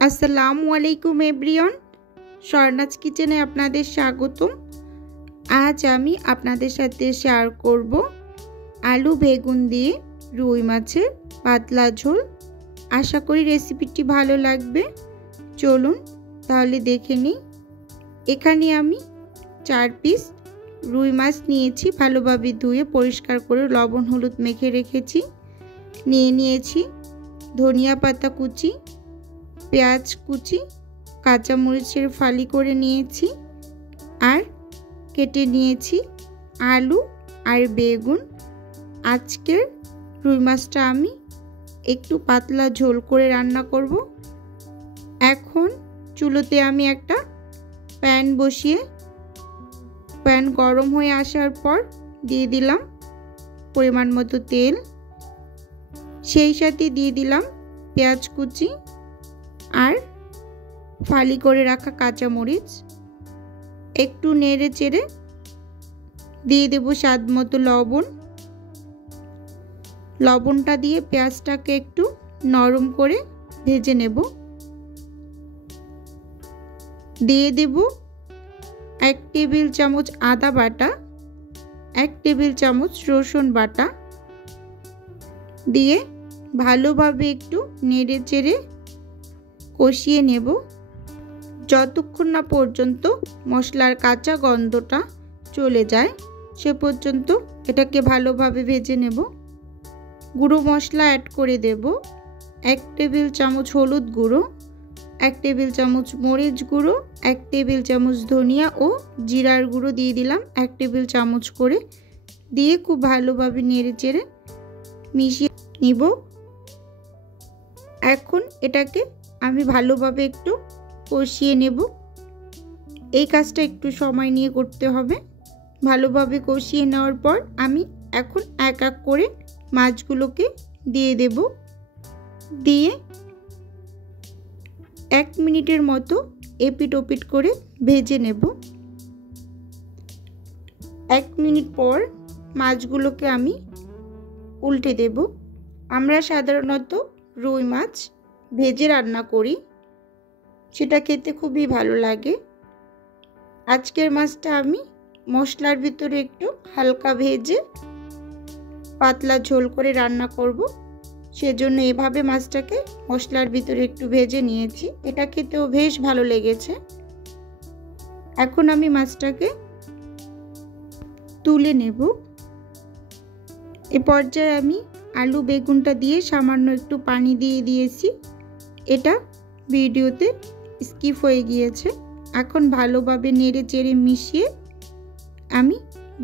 আসসালামু আলাইকুম এভরিওয়ান, স্বর্ণাজ কিচেনে আপনাদের স্বাগতম। আজ আমি আপনাদের সাথে শেয়ার করব আলু বেগুন দিয়ে রুই মাছের পাতলা ঝোল। আশা করি রেসিপিটি ভালো লাগবে। চলুন তাহলে দেখে নিই। এখানে আমি 4 পিস রুই মাছ নিয়েছি, ভালোভাবে ধুয়ে পরিষ্কার করে লবণ হলুদ মেখে রেখেছি। নিয়েছি ধনিয়া পাতা কুচি, পেঁয়াজ কুচি, কাঁচামরিচের ফালি করে নিয়েছি, আর কেটে নিয়েছি আলু আর বেগুন। আজকের রুই মাছটা আমি একটু পাতলা ঝোল করে রান্না করব। এখন চুলোতে আমি একটা প্যান বসিয়ে প্যান গরম হয়ে আসার পর দিয়ে দিলাম পরিমাণ মতো তেল, সেই সাথে দিয়ে দিলাম পেঁয়াজ কুচি আর ফালি করে রাখা কাঁচামরিচ। একটু নেড়ে চেড়ে দিয়ে দেব স্বাদ মতো লবণ। লবণটা দিয়ে পেঁয়াজটাকে একটু নরম করে ভেজে নেব। দিয়ে দেব 1 টেবিল চামচ আদা বাটা, 1 টেবিল চামচ রসুন বাটা দিয়ে ভালোভাবে একটু নেড়ে চেড়ে কষিয়ে নেব যতক্ষণ না পর্যন্ত মশলার কাঁচা গন্ধটা চলে যায়, সে পর্যন্ত এটাকে ভালোভাবে ভেজে নেব। গুঁড়ো মশলা অ্যাড করে দেব 1 টেবিল চামচ হলুদ গুঁড়ো, 1 টেবিল চামচ মরিচ গুঁড়ো, 1 টেবিল চামচ ধনিয়া ও জিরার গুঁড়ো দিয়ে দিলাম 1 টেবিল চামচ করে। দিয়ে খুব ভালোভাবে নেড়ে চেড়ে মিশিয়ে নিব। এখন এটাকে আমি ভালোভাবে একটু কষিয়ে নেব। এই কাজটা একটু সময় নিয়ে করতে হবে। ভালোভাবে কষিয়ে নেওয়ার পর আমি এখন এক এক করে মাছগুলোকে দিয়ে দেব। দিয়ে 1 মিনিটের মতো এপিট ওপিট করে ভেজে নেব। 1 মিনিট পর মাছগুলোকে আমি উল্টে দেব। আমরা সাধারণত রুই মাছ ভেজে রান্না করি, সেটা খেতে খুবই ভালো লাগে। আজকের মাছটা আমি মশলার ভিতরে একটু হালকা ভেজে পাতলা ঝোল করে রান্না করব, সেজন্য এভাবে মাছটাকে মশলার ভিতরে একটু ভেজে নিয়েছি। এটা খেতেও বেশ ভালো লেগেছে। এখন আমি মাছটাকে তুলে নেব। এ পর্যায়ে আমি আলু বেগুনটা দিয়ে সামান্য একটু পানি দিয়ে দিয়েছি, এটা ভিডিওতে স্কিপ হয়ে গিয়েছে। এখন ভালোভাবে নেড়ে চেড়ে মিশিয়ে আমি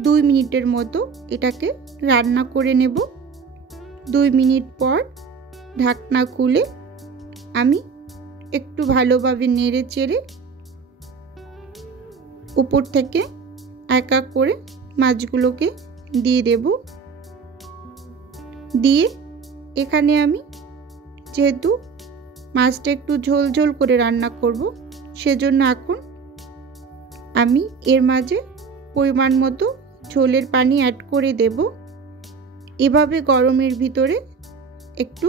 2 মিনিটের মতো এটাকে রান্না করে নেব। 2 মিনিট পর ঢাকনা খুলে আমি একটু ভালোভাবে নেড়ে চেড়ে উপর থেকে এক এক করে মাছগুলোকে দিয়ে দেব। দিয়ে এখানে আমি যেহেতু মাছটা একটু ঝোল ঝোল করে রান্না করব, সেজন্য এখন আমি এর মাঝে পরিমাণ মতো ঝোলের পানি অ্যাড করে দেব। এভাবে গরমের ভিতরে একটু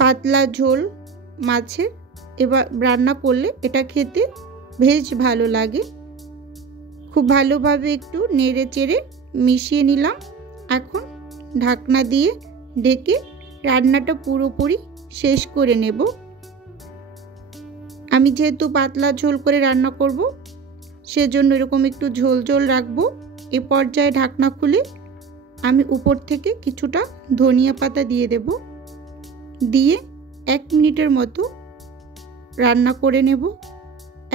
পাতলা ঝোল মাছের এবার রান্না করলে এটা খেতে বেশ ভালো লাগে। খুব ভালোভাবে একটু নেড়ে চেড়ে মিশিয়ে নিলাম। এখন ঢাকনা দিয়ে ঢেকে রান্নাটা পুরোপুরি শেষ করে নেব। আমি যেহেতু পাতলা ঝোল করে রান্না করব, সেজন্য এরকম একটু ঝোল ঝোল রাখবো। এ পর্যায়ে ঢাকনা খুলে আমি উপর থেকে কিছুটা ধনিয়া পাতা দিয়ে দেব। দিয়ে 1 মিনিটের মতো রান্না করে নেব।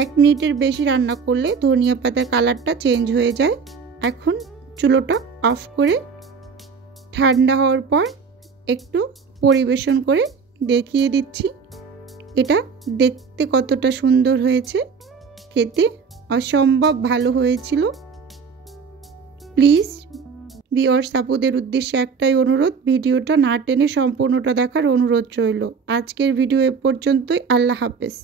1 মিনিটের বেশি রান্না করলে ধনিয়া পাতার কালারটা চেঞ্জ হয়ে যায়। এখন চুলোটা অফ করে ঠান্ডা হওয়ার পর একটু পরিবেশন করে দেখিয়ে দিচ্ছি এটা দেখতে কতটা সুন্দর হয়েছে। খেতে অসম্ভব ভালো হয়েছিল। প্লিজ ভিউয়ার্স, আপুদের উদ্দেশ্যে একটাই অনুরোধ, ভিডিওটা না টেনে সম্পূর্ণটা দেখার অনুরোধ রইল। আজকের ভিডিও এ পর্যন্তই। আল্লাহ হাফেজ।